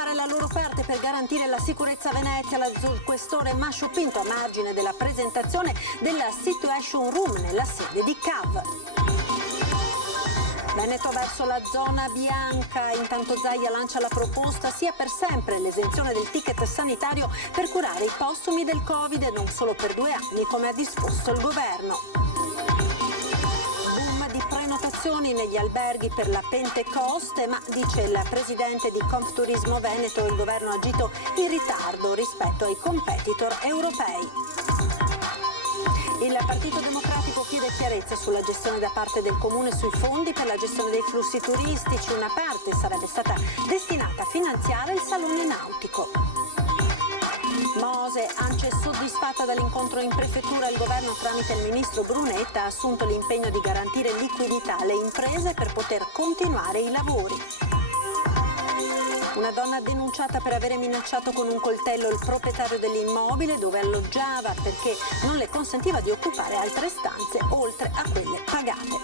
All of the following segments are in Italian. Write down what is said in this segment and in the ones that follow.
fare la loro parte per garantire la sicurezza a Venezia. Il questore Mascio Pinto a margine della presentazione della Situation Room nella sede di CAV. Veneto verso la zona bianca, intanto Zaia lancia la proposta sia per sempre l'esenzione del ticket sanitario per curare i postumi del Covid e non solo per 2 anni come ha disposto il governo. Boom di prenotazioni negli alberghi per la Pentecoste, ma dice il presidente di Confturismo Veneto il governo ha agito in ritardo rispetto ai competitor europei. Il Partito Democratico chiede chiarezza sulla gestione da parte del Comune sui fondi per la gestione dei flussi turistici. Una parte sarebbe stata destinata a finanziare il Salone Nautico. Mose, ANCE è soddisfatta dall'incontro in prefettura. Il governo tramite il ministro Brunetta ha assunto l'impegno di garantire liquidità alle imprese per poter continuare i lavori. Una donna denunciata per avere minacciato con un coltello il proprietario dell'immobile dove alloggiava perché non le consentiva di occupare altre stanze oltre a quelle pagate.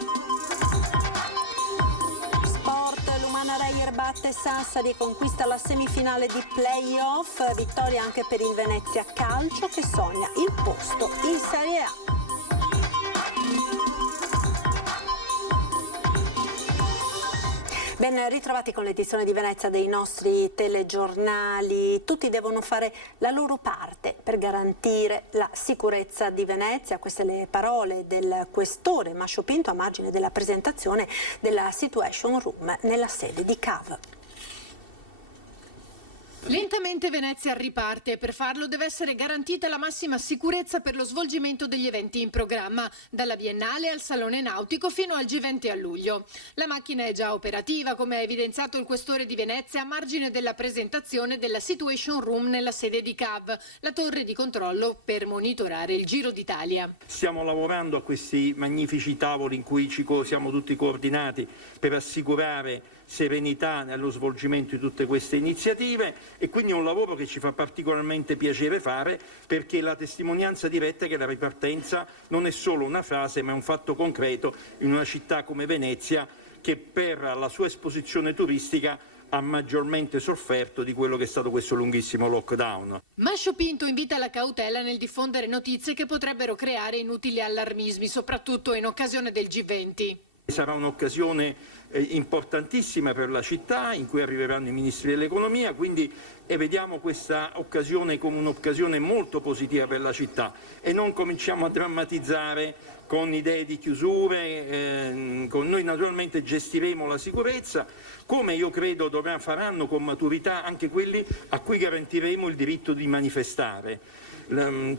Sport, l'Umana Reyer batte Sassari e conquista la semifinale di play-off, vittoria anche per il Venezia Calcio che sogna il posto in Serie A. Ben ritrovati con l'edizione di Venezia dei nostri telegiornali. Tutti devono fare la loro parte per garantire la sicurezza di Venezia. Queste le parole del questore Mascio Pinto a margine della presentazione della Situation Room nella sede di CAV. Lentamente Venezia riparte e per farlo deve essere garantita la massima sicurezza per lo svolgimento degli eventi in programma, dalla Biennale al Salone Nautico fino al G20 a luglio. La macchina è già operativa, come ha evidenziato il questore di Venezia a margine della presentazione della Situation Room nella sede di CAV, la torre di controllo per monitorare il Giro d'Italia. Stiamo lavorando a questi magnifici tavoli in cui siamo tutti coordinati per assicurare serenità nello svolgimento di tutte queste iniziative e quindi è un lavoro che ci fa particolarmente piacere fare perché la testimonianza diretta è che la ripartenza non è solo una frase ma è un fatto concreto in una città come Venezia che per la sua esposizione turistica ha maggiormente sofferto di quello che è stato questo lunghissimo lockdown. Mascio Pinto invita alla cautela nel diffondere notizie che potrebbero creare inutili allarmismi, soprattutto in occasione del G20. Sarà un'occasione importantissima per la città in cui arriveranno i ministri dell'economia, quindi vediamo questa occasione come un'occasione molto positiva per la città e non cominciamo a drammatizzare con idee di chiusure. Noi naturalmente gestiremo la sicurezza come io credo faranno con maturità anche quelli a cui garantiremo il diritto di manifestare.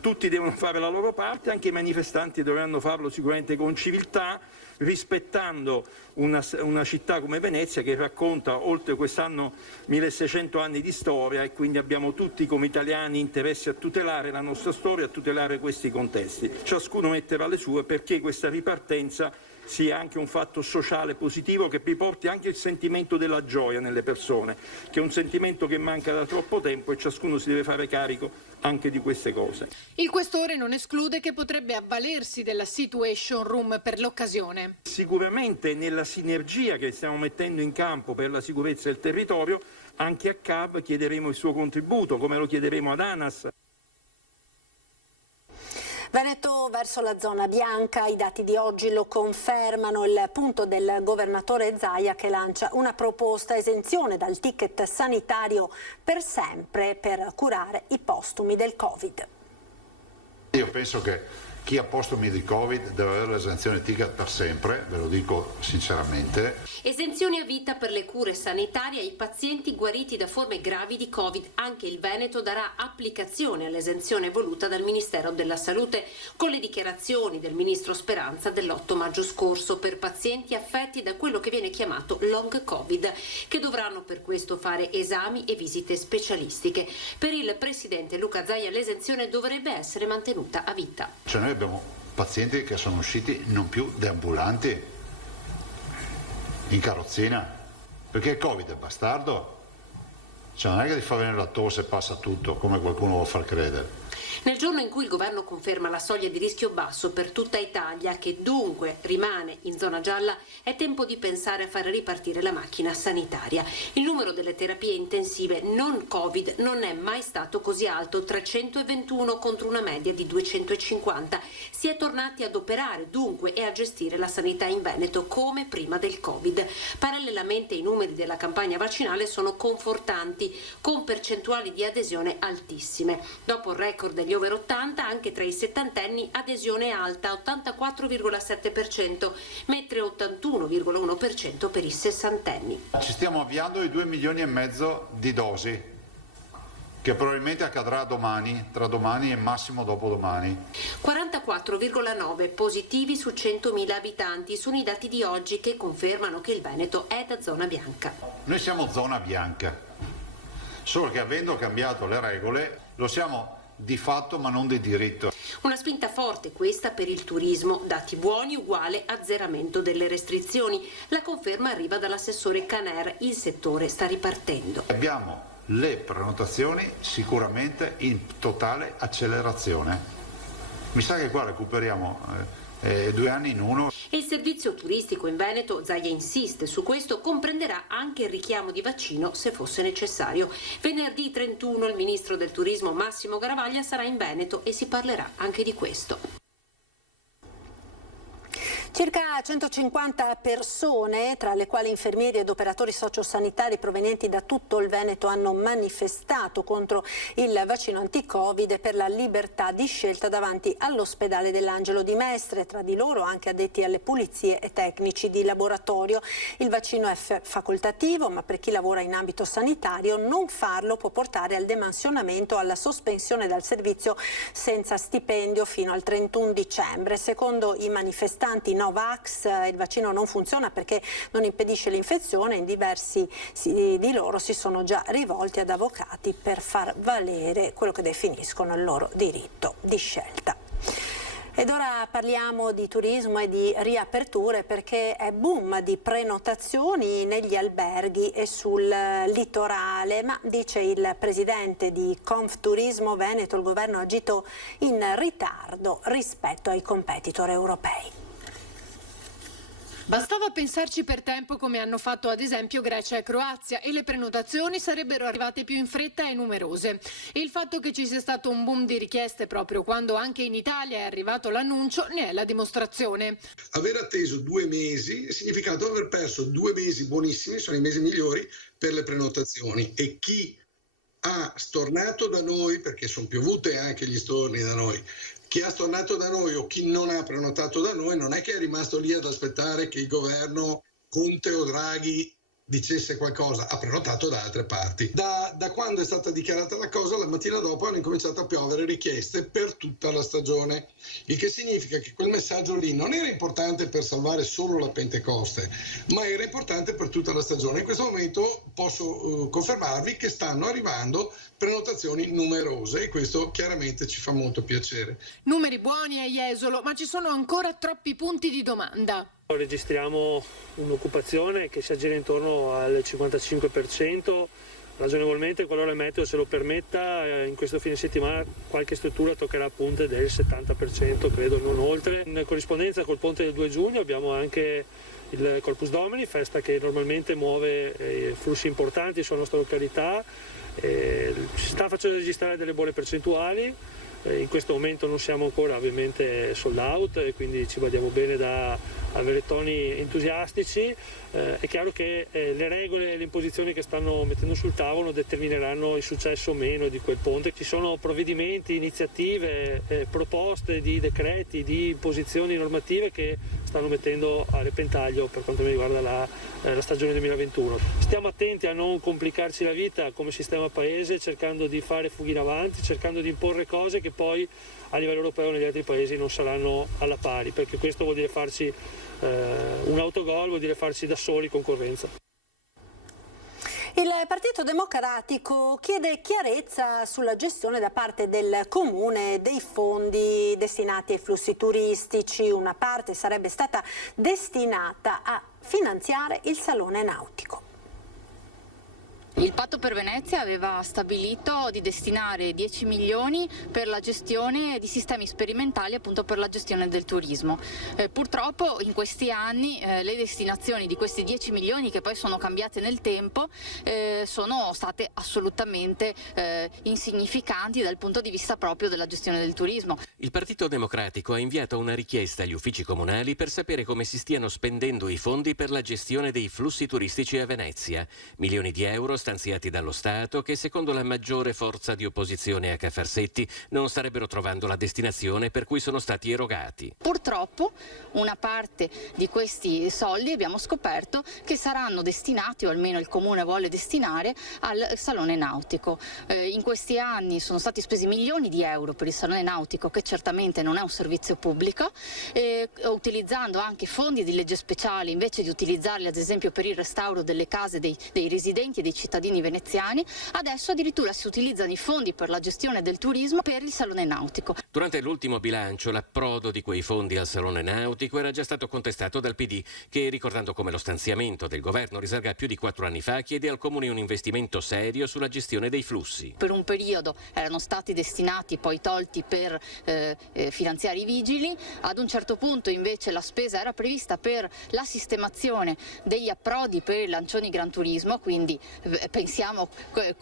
Tutti devono fare la loro parte, anche i manifestanti dovranno farlo sicuramente con civiltà, rispettando una città come Venezia che racconta oltre quest'anno 1600 anni di storia e quindi abbiamo tutti come italiani interesse a tutelare la nostra storia, a tutelare questi contesti. Ciascuno metterà le sue perché questa ripartenza sia anche un fatto sociale positivo che riporti anche il sentimento della gioia nelle persone, che è un sentimento che manca da troppo tempo e ciascuno si deve fare carico anche di queste cose. Il questore non esclude che potrebbe avvalersi della Situation Room per l'occasione. Sicuramente nella sinergia che stiamo mettendo in campo per la sicurezza del territorio, anche a CAV chiederemo il suo contributo, come lo chiederemo ad ANAS. Veneto verso la zona bianca, i dati di oggi lo confermano, il punto del governatore Zaia che lancia una proposta esenzione dal ticket sanitario per sempre per curare i postumi del Covid. Io penso che chi ha postumi di Covid deve avere l'esenzione ticket per sempre, ve lo dico sinceramente. Esenzione a vita per le cure sanitarie ai pazienti guariti da forme gravi di Covid. Anche il Veneto darà applicazione all'esenzione voluta dal Ministero della Salute con le dichiarazioni del ministro Speranza dell'8 maggio scorso per pazienti affetti da quello che viene chiamato long Covid, che dovranno per questo fare esami e visite specialistiche. Per il presidente Luca Zaia l'esenzione dovrebbe essere mantenuta a vita. Cioè noi abbiamo pazienti che sono usciti non più deambulanti, in carrozzina, perché il Covid è bastardo, cioè non è che ti fa venire la tosse e passa tutto come qualcuno vuole far credere. Nel giorno in cui il governo conferma la soglia di rischio basso per tutta Italia, che dunque rimane in zona gialla, è tempo di pensare a far ripartire la macchina sanitaria. Il numero delle terapie intensive non Covid non è mai stato così alto, 321 contro una media di 250. Si è tornati ad operare dunque e a gestire la sanità in Veneto come prima del Covid. Parallelamente i numeri della campagna vaccinale sono confortanti, con percentuali di adesione altissime. Dopo il record degli over 80, anche tra i settantenni adesione alta, 84,7%, mentre 81,1% per i sessantenni. Ci stiamo avviando ai 2,5 milioni di dosi, che probabilmente accadrà domani, tra domani e massimo dopodomani. 44,9 positivi su 100.000 abitanti sono i dati di oggi che confermano che il Veneto è da zona bianca. Noi siamo zona bianca, solo che avendo cambiato le regole lo siamo di fatto ma non di diritto. Una spinta forte questa per il turismo, dati buoni uguale azzeramento delle restrizioni. La conferma arriva dall'assessore Caner, il settore sta ripartendo. Abbiamo le prenotazioni sicuramente in totale accelerazione. Mi sa che qua recuperiamo 2 anni in uno. E il servizio turistico in Veneto, Zaia insiste su questo, comprenderà anche il richiamo di vaccino se fosse necessario. Venerdì 31 il ministro del turismo Massimo Garavaglia sarà in Veneto e si parlerà anche di questo. Circa 150 persone, tra le quali infermieri ed operatori sociosanitari provenienti da tutto il Veneto, hanno manifestato contro il vaccino anti-Covid e per la libertà di scelta davanti all'ospedale dell'Angelo di Mestre, tra di loro anche addetti alle pulizie e tecnici di laboratorio. Il vaccino è facoltativo, ma per chi lavora in ambito sanitario non farlo può portare al demansionamento o alla sospensione dal servizio senza stipendio fino al 31 dicembre. Secondo i manifestanti Novax il vaccino non funziona perché non impedisce l'infezione. In diversi di loro si sono già rivolti ad avvocati per far valere quello che definiscono il loro diritto di scelta. Ed ora parliamo di turismo e di riaperture, perché è boom di prenotazioni negli alberghi e sul litorale, ma dice il presidente di Confturismo Veneto, il governo ha agito in ritardo rispetto ai competitor europei. Bastava pensarci per tempo, come hanno fatto ad esempio Grecia e Croazia, e le prenotazioni sarebbero arrivate più in fretta e numerose. E il fatto che ci sia stato un boom di richieste proprio quando anche in Italia è arrivato l'annuncio ne è la dimostrazione. Aver atteso 2 mesi è significato aver perso 2 mesi buonissimi, sono i mesi migliori per le prenotazioni, e chi ha stornato da noi, perché sono piovute anche gli storni da noi, chi ha stornato da noi o chi non ha prenotato da noi non è che è rimasto lì ad aspettare che il governo Conte o Draghi dicesse qualcosa, ha prenotato da altre parti. Da quando è stata dichiarata la cosa, la mattina dopo hanno incominciato a piovere richieste per tutta la stagione, il che significa che quel messaggio lì non era importante per salvare solo la Pentecoste, ma era importante per tutta la stagione. In questo momento posso confermarvi che stanno arrivando prenotazioni numerose e questo chiaramente ci fa molto piacere. Numeri buoni a Jesolo, ma ci sono ancora troppi punti di domanda. Registriamo un'occupazione che si aggira intorno al 55%, ragionevolmente qualora il meteo se lo permetta in questo fine settimana qualche struttura toccherà punte del 70%, credo non oltre. In corrispondenza col ponte del 2 giugno abbiamo anche il Corpus Domini, festa che normalmente muove flussi importanti sulla nostra località, si sta facendo registrare delle buone percentuali. In questo momento non siamo ancora ovviamente sold out e quindi ci badiamo bene da avere toni entusiastici. È chiaro che le regole e le imposizioni che stanno mettendo sul tavolo determineranno il successo o meno di quel ponte. Ci sono provvedimenti, iniziative, proposte di decreti, di imposizioni normative che stanno mettendo a repentaglio per quanto mi riguarda la stagione 2021. Stiamo attenti a non complicarci la vita come sistema paese, cercando di fare fughe in avanti, cercando di imporre cose che poi a livello europeo negli altri paesi non saranno alla pari, perché questo vuol dire farci un autogol, vuol dire farci da soli concorrenza. Il Partito Democratico chiede chiarezza sulla gestione da parte del Comune dei fondi destinati ai flussi turistici. Una parte sarebbe stata destinata a finanziare il Salone Nautico. Il Patto per Venezia aveva stabilito di destinare 10 milioni per la gestione di sistemi sperimentali appunto per la gestione del turismo. Purtroppo in questi anni le destinazioni di questi 10 milioni, che poi sono cambiate nel tempo, sono state assolutamente insignificanti dal punto di vista proprio della gestione del turismo. Il Partito Democratico ha inviato una richiesta agli uffici comunali per sapere come si stiano spendendo i fondi per la gestione dei flussi turistici a Venezia. Milioni di euro stanziati dallo Stato che, secondo la maggiore forza di opposizione a Cafarsetti, non starebbero trovando la destinazione per cui sono stati erogati. Purtroppo una parte di questi soldi abbiamo scoperto che saranno destinati, o almeno il Comune vuole destinare, al Salone Nautico. In questi anni sono stati spesi milioni di euro per il Salone Nautico, che certamente non è un servizio pubblico, utilizzando anche fondi di legge speciale invece di utilizzarli ad esempio per il restauro delle case dei residenti e dei cittadini veneziani. Adesso addirittura si utilizzano i fondi per la gestione del turismo per il Salone Nautico. Durante l'ultimo bilancio l'approdo di quei fondi al Salone Nautico era già stato contestato dal PD, che, ricordando come lo stanziamento del governo risalga a più di 4 anni fa, chiede al Comune un investimento serio sulla gestione dei flussi. Per un periodo erano stati destinati, poi tolti per finanziare i vigili. Ad un certo punto invece la spesa era prevista per la sistemazione degli approdi per i lancioni Gran Turismo, quindi pensiamo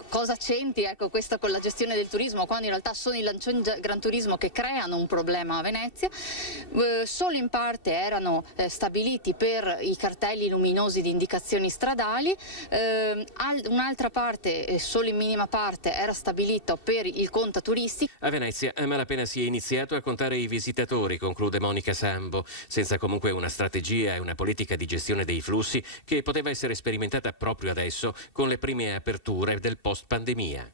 cosa c'entri questo con la gestione del turismo, quando in realtà sono i lancioni Gran Turismo che creano un problema a Venezia. Solo in parte erano stabiliti per i cartelli luminosi di indicazioni stradali, un'altra parte, solo in minima parte, era stabilito per il conto turistico. A Venezia a malapena si è iniziato a contare i visitatori, conclude Monica Sambo, senza comunque una strategia e una politica di gestione dei flussi che poteva essere sperimentata proprio adesso con le prime aperture del post-pandemia.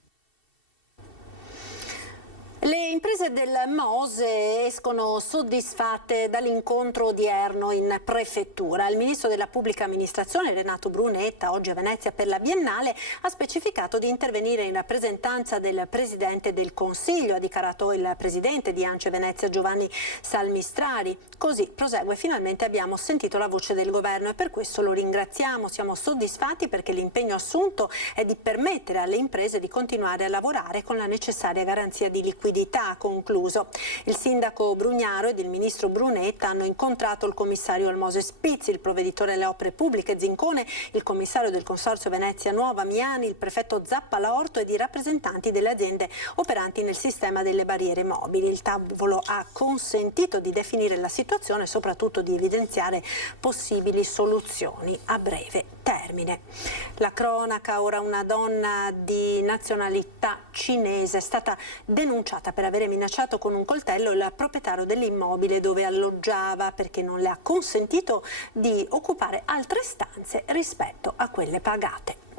Le imprese del Mose escono soddisfatte dall'incontro odierno in prefettura. Il ministro della pubblica amministrazione Renato Brunetta, oggi a Venezia per la Biennale, ha specificato di intervenire in rappresentanza del Presidente del Consiglio, ha dichiarato il Presidente di ANCE Venezia Giovanni Salmistrari. Così prosegue: finalmente abbiamo sentito la voce del governo e per questo lo ringraziamo. Siamo soddisfatti perché l'impegno assunto è di permettere alle imprese di continuare a lavorare con la necessaria garanzia di liquidità. Concluso. Il sindaco Brugnaro ed il ministro Brunetta hanno incontrato il commissario al Mose Spizzi, il provveditore alle opere pubbliche Zincone, il commissario del Consorzio Venezia Nuova Miani, il prefetto Zappalorto ed i rappresentanti delle aziende operanti nel sistema delle barriere mobili. Il tavolo ha consentito di definire la situazione e soprattutto di evidenziare possibili soluzioni a breve termine. La cronaca, ora una donna di nazionalità cinese è stata denunciata per avere minacciato con un coltello il proprietario dell'immobile dove alloggiava perché non le ha consentito di occupare altre stanze rispetto a quelle pagate.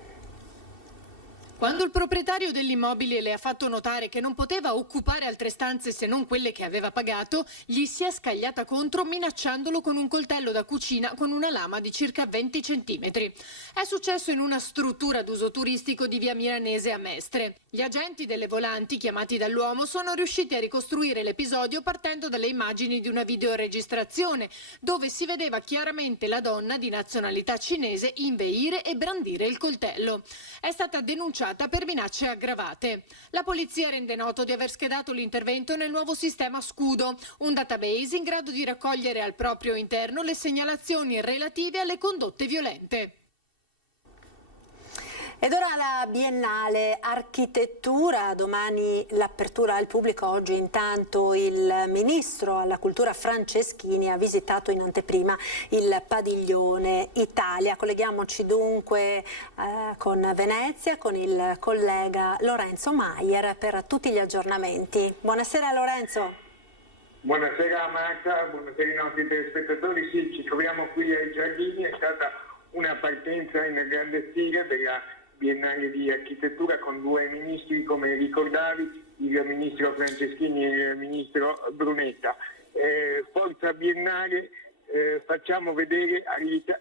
Quando il proprietario dell'immobile le ha fatto notare che non poteva occupare altre stanze se non quelle che aveva pagato, gli si è scagliata contro minacciandolo con un coltello da cucina con una lama di circa 20 centimetri. È successo in una struttura d'uso turistico di via Milanese a Mestre. Gli agenti delle volanti, chiamati dall'uomo, sono riusciti a ricostruire l'episodio partendo dalle immagini di una videoregistrazione dove si vedeva chiaramente la donna di nazionalità cinese inveire e brandire il coltello. È stata denunciata per minacce aggravate. La polizia rende noto di aver schedato l'intervento nel nuovo sistema Scudo, un database in grado di raccogliere al proprio interno le segnalazioni relative alle condotte violente. Ed ora la Biennale Architettura, domani l'apertura al pubblico. Oggi intanto il Ministro alla Cultura Franceschini ha visitato in anteprima il Padiglione Italia. Colleghiamoci dunque con Venezia, con il collega Lorenzo Maier per tutti gli aggiornamenti. Buonasera Lorenzo. Buonasera Marta, buonasera ai nostri telespettatori. Sì, ci troviamo qui ai Giardini, è stata una partenza in grande stile della Biennale di Architettura con due ministri, come ricordavi, il ministro Franceschini e il ministro Brunetta. Forza Biennale, facciamo vedere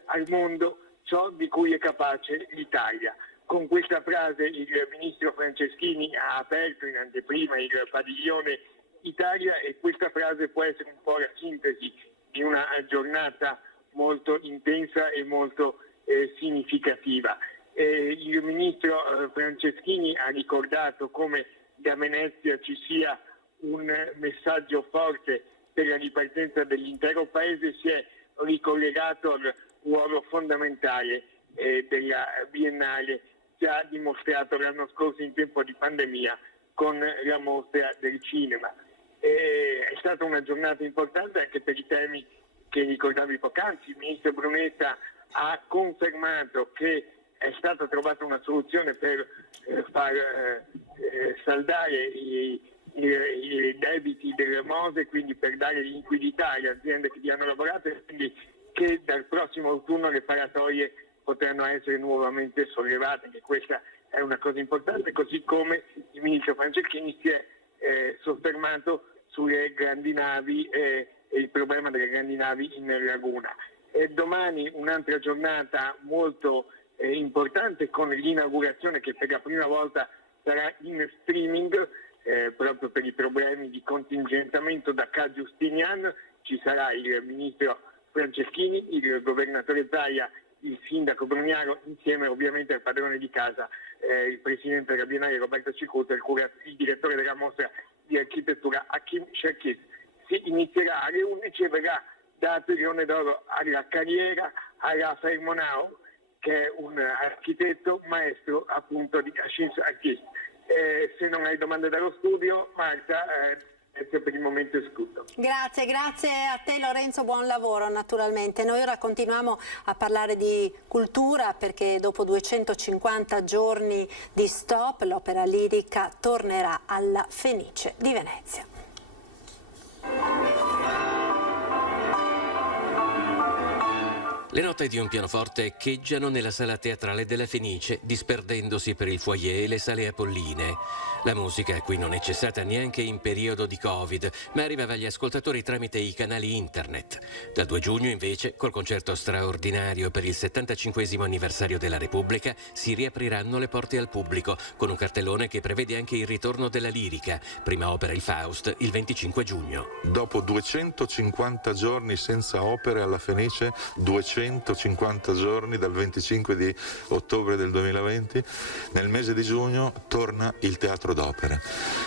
al mondo ciò di cui è capace l'Italia. Con questa frase il ministro Franceschini ha aperto in anteprima il Padiglione Italia e questa frase può essere un po' la sintesi di una giornata molto intensa e molto significativa. Il ministro Franceschini ha ricordato come da Venezia ci sia un messaggio forte per la ripartenza dell'intero Paese, si è ricollegato al ruolo fondamentale della Biennale, già dimostrato l'anno scorso in tempo di pandemia con la mostra del cinema. È stata una giornata importante anche per i temi che ricordavi poc'anzi. Il ministro Brunetta ha confermato che è stata trovata una soluzione per far saldare i debiti delle Mose, quindi per dare liquidità alle aziende che vi hanno lavorato, e quindi che dal prossimo autunno le paratoie potranno essere nuovamente sollevate, che questa è una cosa importante, così come il ministro Franceschini si è soffermato sulle grandi navi e il problema delle grandi navi in laguna. Domani un'altra giornata molto importante con l'inaugurazione, che per la prima volta sarà in streaming, proprio per i problemi di contingentamento da Ca' Giustinian. Ci sarà il ministro Franceschini, il governatore Zaia, il sindaco Brugnaro, insieme ovviamente al padrone di casa, il presidente della Biennale Roberto Cicuto, il direttore della mostra di architettura Hakim Sherkis. Si inizierà alle 11 e verrà dato il Leone d'Oro alla carriera a Rafael Monao, che è un architetto maestro appunto di Hakim Sherkis. Se non hai domande dallo studio, Marta, per il momento è tutto. Grazie a te Lorenzo, buon lavoro naturalmente. Noi ora continuiamo a parlare di cultura, perché dopo 250 giorni di stop l'opera lirica tornerà alla Fenice di Venezia. Le note di un pianoforte echeggiano nella sala teatrale della Fenice, disperdendosi per il foyer e le sale apolline. La musica qui non è cessata neanche in periodo di Covid, ma arrivava agli ascoltatori tramite i canali internet. Dal 2 giugno, invece, col concerto straordinario per il 75° anniversario della Repubblica, si riapriranno le porte al pubblico, con un cartellone che prevede anche il ritorno della lirica. Prima opera il Faust, il 25 giugno. Dopo 250 giorni senza opere alla Fenice, 250 giorni dal 25 di ottobre del 2020, nel mese di giugno torna il teatro d'opere.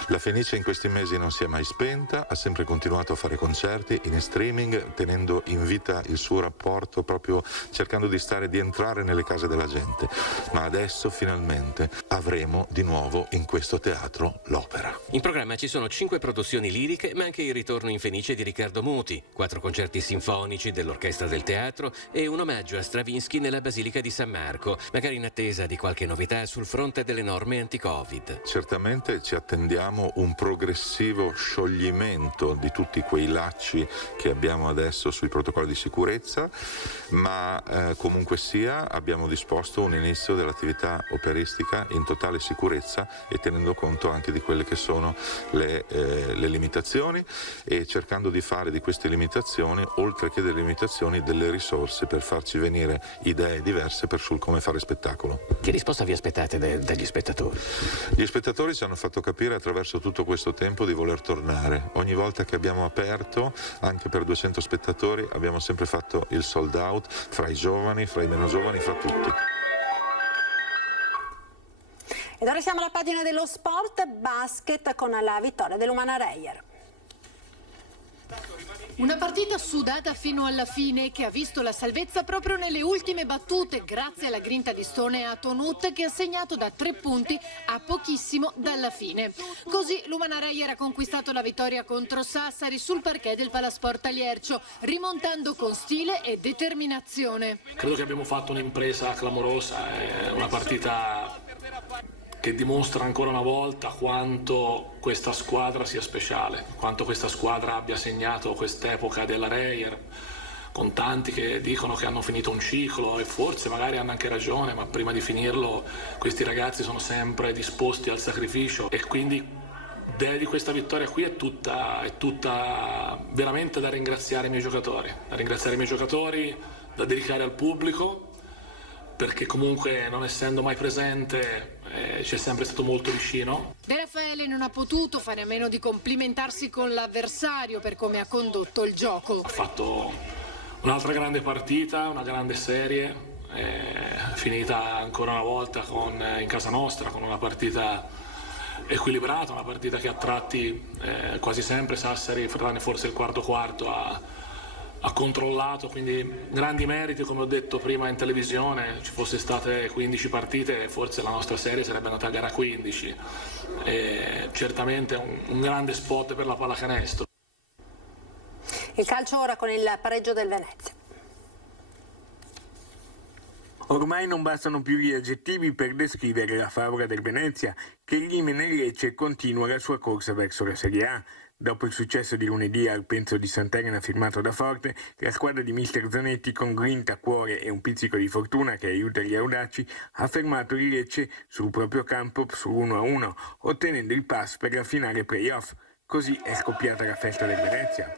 La Fenice in questi mesi non si è mai spenta, ha sempre continuato a fare concerti in streaming, tenendo in vita il suo rapporto, proprio cercando di entrare nelle case della gente. Ma adesso finalmente avremo di nuovo in questo teatro l'opera. In programma ci sono 5 produzioni liriche, ma anche il ritorno in Fenice di Riccardo Muti, 4 concerti sinfonici dell'Orchestra del Teatro e un omaggio a Stravinsky nella Basilica di San Marco, magari in attesa di qualche novità sul fronte delle norme anti-Covid. Certamente ci attendiamo un progressivo scioglimento di tutti quei lacci che abbiamo adesso sui protocolli di sicurezza, ma comunque sia abbiamo disposto un inizio dell'attività operistica in totale sicurezza e tenendo conto anche di quelle che sono le limitazioni, e cercando di fare di queste limitazioni, oltre che delle limitazioni, delle risorse per farci venire idee diverse sul come fare spettacolo. Che risposta vi aspettate dagli spettatori? Gli spettatori ci hanno fatto capire attraverso tutto questo tempo di voler tornare. Ogni volta che abbiamo aperto, anche per 200 spettatori, abbiamo sempre fatto il sold out, fra i giovani, fra i meno giovani, fra tutti. Ed ora siamo alla pagina dello sport, basket, con la vittoria dell'Umana Reyer. Una partita sudata fino alla fine, che ha visto la salvezza proprio nelle ultime battute, grazie alla grinta di Stone a Tonut, che ha segnato da 3 punti a pochissimo dalla fine. Così l'Umana Reyer ha conquistato la vittoria contro Sassari sul parquet del Palasport Liercio, rimontando con stile e determinazione. Credo che abbiamo fatto un'impresa clamorosa, è una partita che dimostra ancora una volta quanto questa squadra sia speciale, quanto questa squadra abbia segnato quest'epoca della Reyer, con tanti che dicono che hanno finito un ciclo, e forse magari hanno anche ragione, ma prima di finirlo questi ragazzi sono sempre disposti al sacrificio, e quindi di questa vittoria qui è tutta veramente da ringraziare i miei giocatori, da dedicare al pubblico, perché comunque, non essendo mai presente, ci è sempre stato molto vicino. De Raffaele non ha potuto fare a meno di complimentarsi con l'avversario per come ha condotto il gioco. Ha fatto un'altra grande partita, una grande serie, finita ancora una volta in casa nostra con una partita equilibrata, una partita che a tratti quasi sempre Sassari, tranne forse il quarto ha controllato, quindi grandi meriti, come ho detto prima in televisione. Ci fosse state 15 partite forse la nostra serie sarebbe andata a gara 15, certamente un grande spot per la pallacanestro. Il calcio ora con il pareggio del Venezia. Ormai non bastano più gli aggettivi per descrivere la favola del Venezia, che elimina il Lecce e continua la sua corsa verso la Serie A. Dopo il successo di lunedì al Penzo di Sant'Elena firmato da Forte, la squadra di mister Zanetti, con grinta, cuore e un pizzico di fortuna che aiuta gli audaci, ha fermato il Lecce sul proprio campo su 1-1, ottenendo il pass per la finale playoff. Così è scoppiata la festa del Venezia.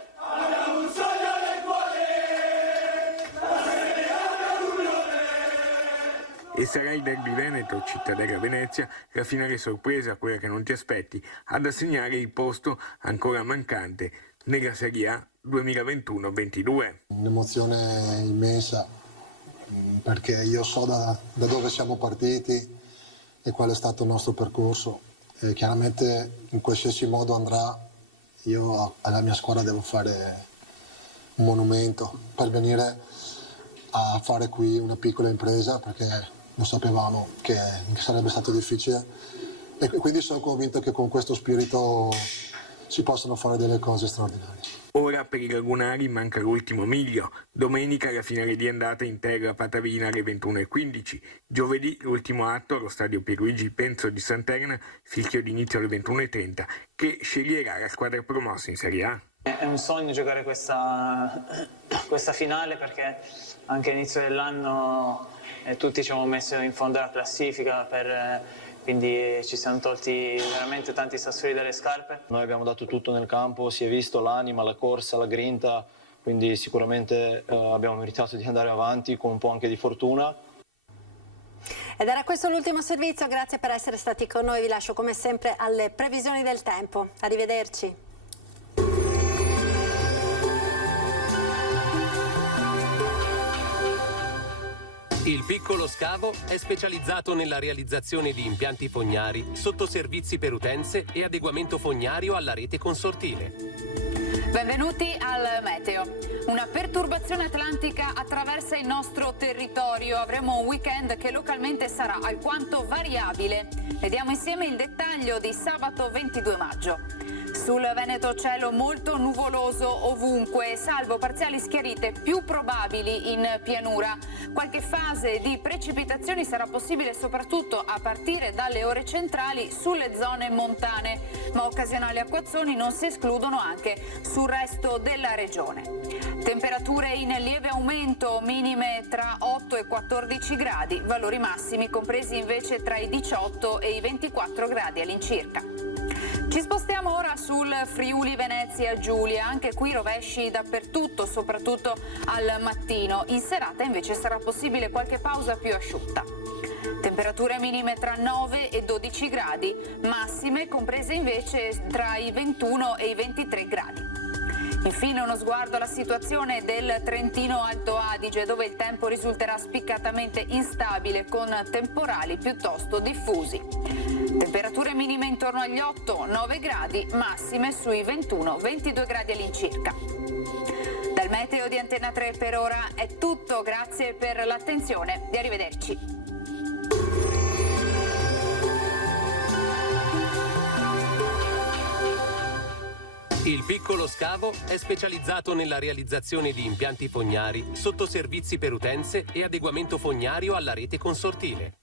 E sarà il derby Veneto, Cittadella Venezia, la finale sorpresa, quella che non ti aspetti, ad assegnare il posto ancora mancante nella Serie A 2021-22. Un'emozione immensa, perché io so da dove siamo partiti e qual è stato il nostro percorso. E chiaramente in qualsiasi modo andrà, io alla mia squadra devo fare un monumento per venire a fare qui una piccola impresa, perché lo sapevamo che sarebbe stato difficile, e quindi sono convinto che con questo spirito si possono fare delle cose straordinarie. Ora per i lagunari manca l'ultimo miglio. Domenica la finale di andata in terra Patavina alle 21:15. Giovedì l'ultimo atto allo stadio Pierluigi Penzo di Sant'Elena, fischio d'inizio alle 21:30, che sceglierà la squadra promossa in Serie A. È un sogno giocare questa finale, perché anche all'inizio dell'anno tutti ci abbiamo messo in fondo alla classifica, quindi ci siamo tolti veramente tanti sassolini dalle scarpe. Noi abbiamo dato tutto nel campo, si è visto l'anima, la corsa, la grinta, quindi sicuramente abbiamo meritato di andare avanti con un po' anche di fortuna. Ed era questo l'ultimo servizio, grazie per essere stati con noi, vi lascio come sempre alle previsioni del tempo. Arrivederci. Il Piccolo Scavo è specializzato nella realizzazione di impianti fognari, sottoservizi per utenze e adeguamento fognario alla rete consortile. Benvenuti al meteo. Una perturbazione atlantica attraversa il nostro territorio. Avremo un weekend che localmente sarà alquanto variabile. Vediamo insieme il dettaglio di sabato 22 maggio. Sul Veneto cielo molto nuvoloso ovunque, salvo parziali schiarite più probabili in pianura. Qualche fase di precipitazioni sarà possibile soprattutto a partire dalle ore centrali sulle zone montane, ma occasionali acquazzoni non si escludono anche sul resto della regione. Temperature in lieve aumento, minime tra 8 e 14 gradi, valori massimi compresi invece tra i 18 e i 24 gradi all'incirca. Ci spostiamo ora sul Friuli Venezia Giulia, anche qui rovesci dappertutto, soprattutto al mattino. In serata invece sarà possibile qualche pausa più asciutta. Temperature minime tra 9 e 12 gradi, massime comprese invece tra i 21 e i 23 gradi. Infine uno sguardo alla situazione del Trentino Alto Adige, dove il tempo risulterà spiccatamente instabile con temporali piuttosto diffusi. Temperature minime intorno agli 8-9 gradi, massime sui 21-22 gradi all'incirca. Dal meteo di Antenna 3 per ora è tutto, grazie per l'attenzione e arrivederci. Il Piccolo Scavo è specializzato nella realizzazione di impianti fognari, sottoservizi per utenze e adeguamento fognario alla rete consortile.